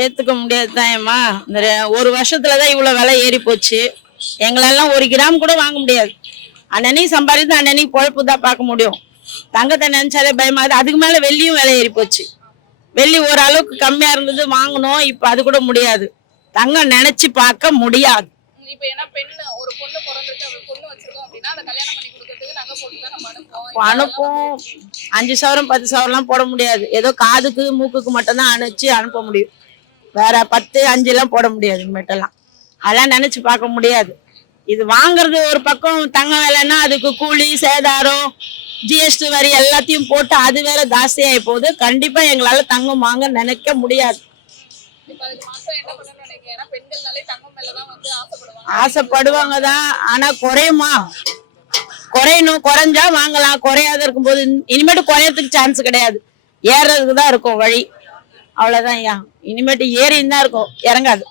ஏத்துக்க முடியாதுதான்மா. இந்த ஒரு வருஷத்துலதான் இவ்வளவு விலை ஏறி போச்சு. எங்களெல்லாம் 1 கிராம் கூட வாங்க முடியாது. அன்னன்னைக்கு சம்பாதித்து அன்னன்னைக்கு பொழப்பு தான் பார்க்க முடியும். தங்கத்தை நினைச்சாலே பயமாகுது. அதுக்கு மேல வெள்ளியும் விலை ஏறி போச்சு. வெள்ளி ஓரளவுக்கு கம்மியா இருந்தது வாங்கணும், இப்ப அது கூட முடியாது. தங்கம் நினைச்சு பார்க்க முடியாது. இப்ப ஏன்னா ஒரு பொண்ணு பிறந்திருக்கு, அவ பொண்ணு வச்சிருக்கோம் அப்படின்னா அதை கல்யாணம் பண்ணி கொடுக்கறதுக்கு நகை போட்டு தான் நம்ம அனுப்பும். 5 சவரம் 10 சவரம்லாம் போட முடியாது. ஏதோ காதுக்கு மூக்குக்கு மட்டும் தான் அனுப்ப முடியும். வேற 10 5 எல்லாம் போட முடியாது. இனிமேட்டெல்லாம் அதெல்லாம் நினைச்சு பார்க்க முடியாது. இது வாங்குறது ஒரு பக்கம் தங்க விலைன்னா அதுக்கு கூலி சேதாரம் ஜிஎஸ்டி வரி எல்லாத்தையும் போட்டு அது வேற ஜாஸ்தியாகி போகுது. கண்டிப்பா எங்களால தங்கம் வாங்க நினைக்க முடியாது. ஆசைப்படுவாங்க தான். ஆனா குறையுமா? குறையணும். குறைஞ்சா வாங்கலாம். குறையாத இருக்கும்போது இனிமேட்டு குறையறதுக்கு சான்ஸ் கிடையாது. ஏறதுக்கு தான் இருக்கும் வழி. அவ்வளவுதான். இனிமேட்டு ஏறின்னு தான் இருக்கும், இறங்காது.